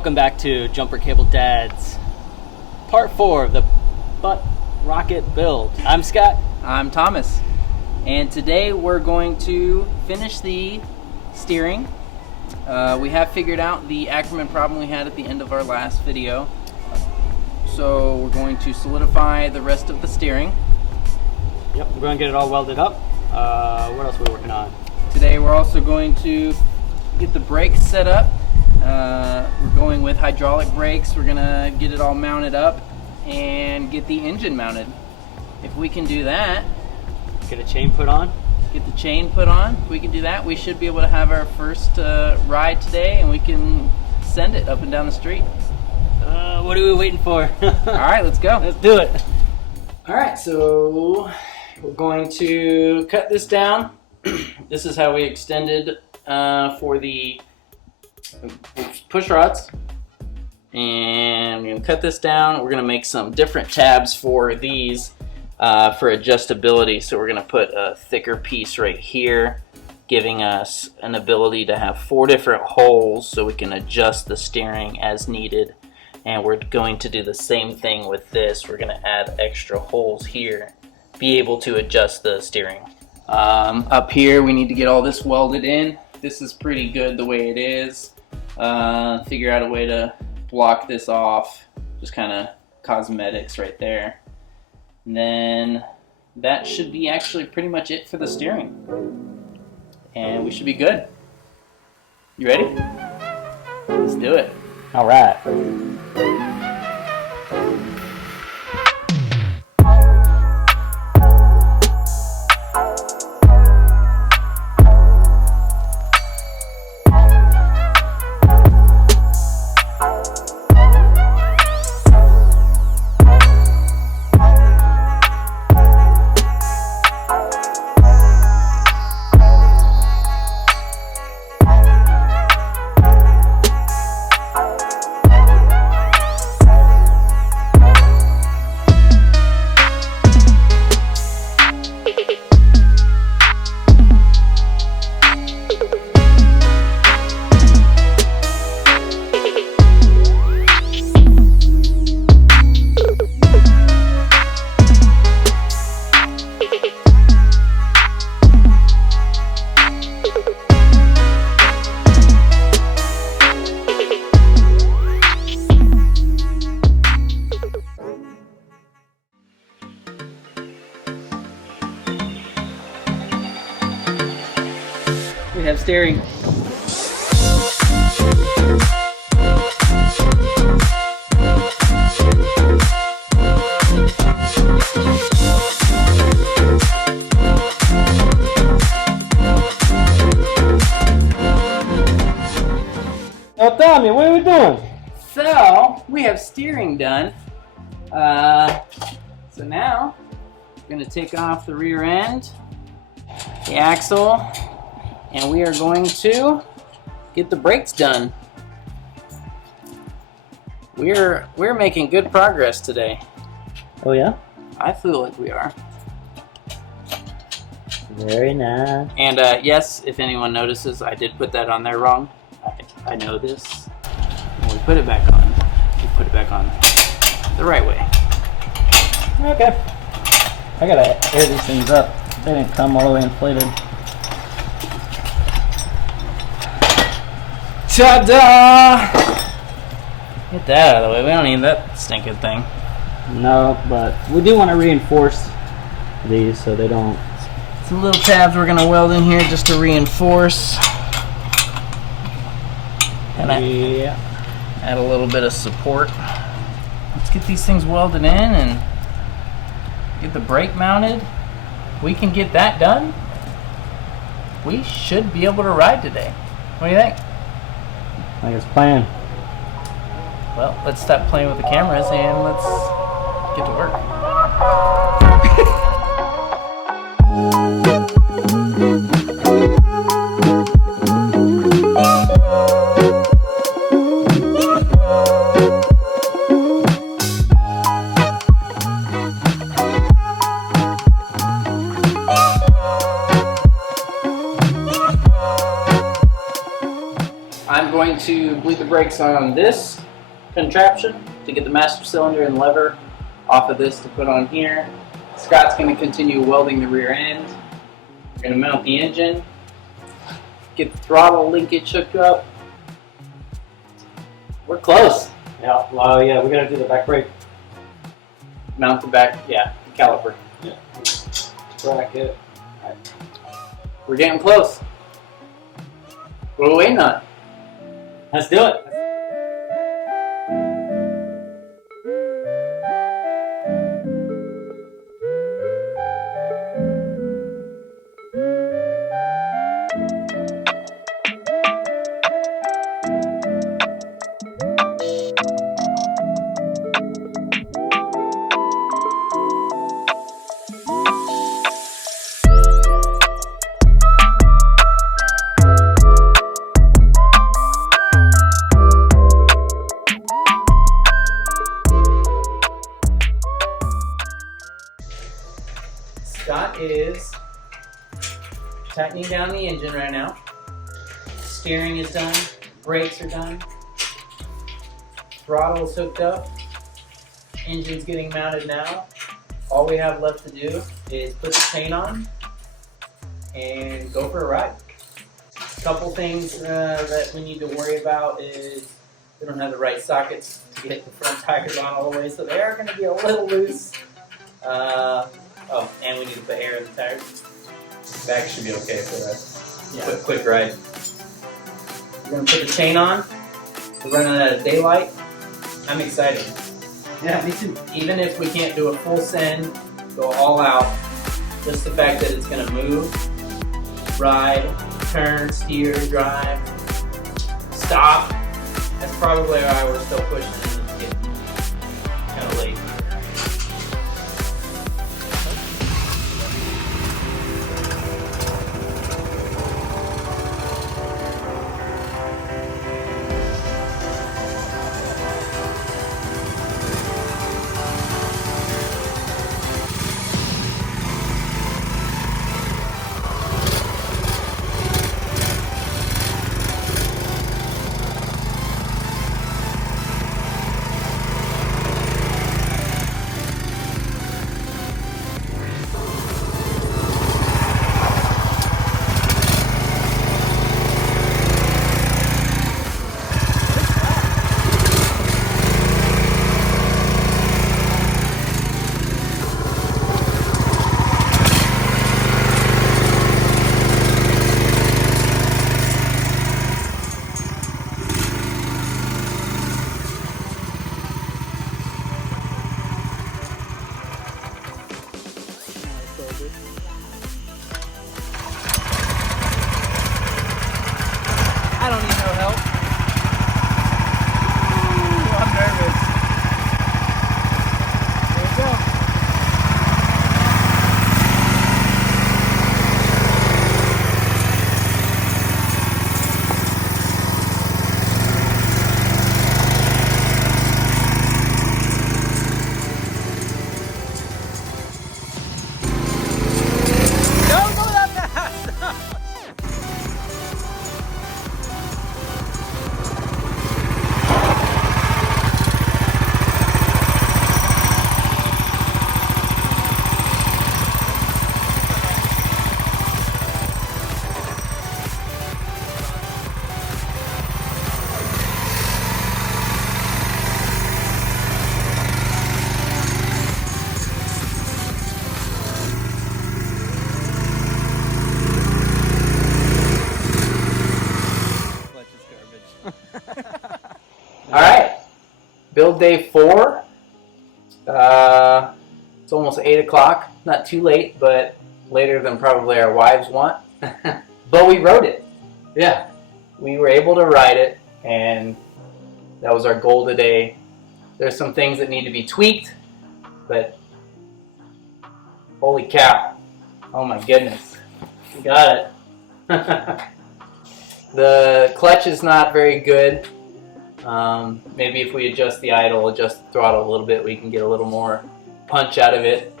Welcome back to JumperCableDadz, part 4 of the butt rocket build. I'm Scott. I'm Thomas, and today we're going to finish the steering. We have figured out the Ackerman problem we had at the end of our last video, so we're going to solidify the rest of the steering. Yep, we're going to get it all welded up. What else are we working on? Today we're also going to get the brakes set up. We're going with hydraulic brakes. We're gonna get it all mounted up and get the engine mounted. If we can do that, Get a chain put on? get the chain put on, if we can do that, we should be able to have our first ride today, and we can send it up and down the street. What are we waiting for? Alright, let's go. Let's do it. Alright, so we're going to cut this down. This is how we extended for the push rods, and we're going to cut this down. We're going to make some different tabs for these for adjustability. So we're going to put a thicker piece right here, giving us an ability to have 4 different holes so we can adjust the steering as needed. And we're going to do the same thing with this. We're going to add extra holes here, be able to adjust the steering. Up here we need to get all this welded in. This is pretty good the way it is. Figure out a way to block this off, just kind of cosmetics right there. And then that should be actually pretty much it for the steering, and we should be good. You ready? Let's do it. All right. We have steering. Now tell me, what are we doing? So we have steering done. So now we're going to take off the rear end, the axle, and we are going to get the brakes done. We're making good progress today. Oh yeah? I feel like we are. Very nice. And yes, if anyone notices, I did put that on there wrong. I know this. When we put it back on, we put it back on the right way. Okay. I gotta air these things up. They didn't come all the way inflated. Ta-da! Get that out of the way. We don't need that stinking thing. No, but we do want to reinforce these so they don't. Some little tabs we're gonna weld in here just to reinforce. And add a little bit of support. Let's get these things welded in and get the brake mounted. We can get that done. We should be able to ride today. What do you think? I think it's playing. Well, let's stop playing with the cameras and let's get to work. I'm going to complete the brakes on this contraption to get the master cylinder and lever off of this to put on here. Scott's going to continue welding the rear end. We're going to mount the engine, get the throttle linkage hooked up. We're close. Yeah, well, yeah, we gotta do the back brake. Mount the back, yeah, the caliper. Yeah. Bracket. We're getting close. What are we waiting on? Let's do it. Scott is tightening down the engine right now. Steering is done. Brakes are done. Throttle is hooked up. Engine's getting mounted now. All we have left to do is put the chain on and go for a ride. A couple things that we need to worry about is we don't have the right sockets to get the front tires on all the way, so they are going to be a little loose. Oh, and we need to put air in the tires. Back should be okay for us. Yeah. Quick ride. We're going to put the chain on. We're running out of daylight. I'm excited. Yeah, me too. Even if we can't do a full send, go all out, just the fact that it's going to move, ride, turn, steer, drive, stop. That's probably why we're still pushing and it's getting kind of late. I don't need no help. Ooh, I'm nervous. There we go. Don't go that fast! Alright, build day 4. It's almost 8 o'clock. Not too late, but later than probably our wives want. But we rode it. Yeah, we were able to ride it, and that was our goal today. There's some things that need to be tweaked, but holy cow. Oh my goodness. We got it. The clutch is not very good. Maybe if we adjust the idle, adjust the throttle a little bit, we can get a little more punch out of it.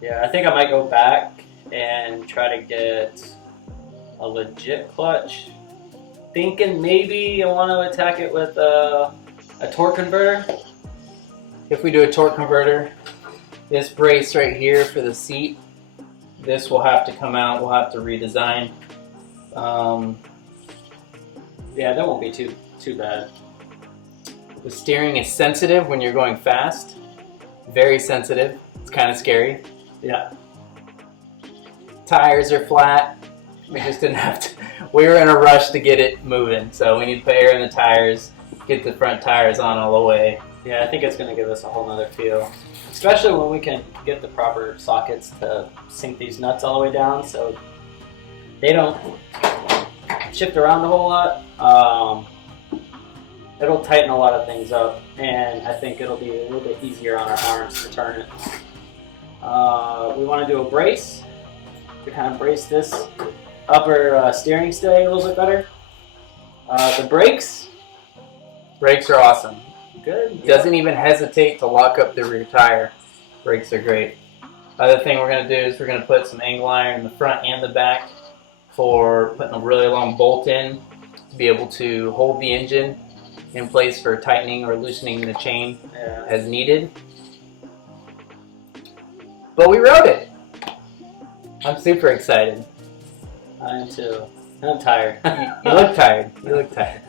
Yeah, I think I might go back and try to get a legit clutch thinking maybe I want to attack it with a torque converter. If we do a torque converter, this brace right here for the seat, this will have to come out. We'll have to redesign. Yeah, that won't be too bad. The steering is sensitive when you're going fast. Very sensitive. It's kind of scary. Yeah. Tires are flat. We just didn't have to. We were in a rush to get it moving, so we need to put air in the tires, get the front tires on all the way. Yeah, I think it's going to give us a whole nother feel. Especially when we can get the proper sockets to sink these nuts all the way down so they don't shift around a whole lot. It'll tighten a lot of things up, and I think it'll be a little bit easier on our arms to turn it. We want to do a brace to kind of brace this upper steering stay a little bit better. The brakes Brakes are awesome. good. Doesn't even hesitate to lock up the rear tire. Brakes are great. Other thing we're going to do is we're going to put some angle iron in the front and the back for putting a really long bolt in to be able to hold the engine in place for tightening or loosening the chain as needed. But we rode it. I'm super excited. I am too. I'm tired. You look tired. You look tired.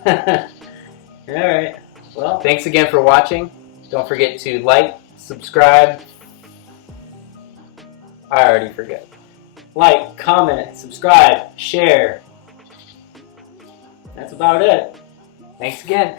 All right. Well, Thanks again for watching. Don't forget to like, subscribe. I already forget. like, comment, subscribe, share. That's about it. Thanks again.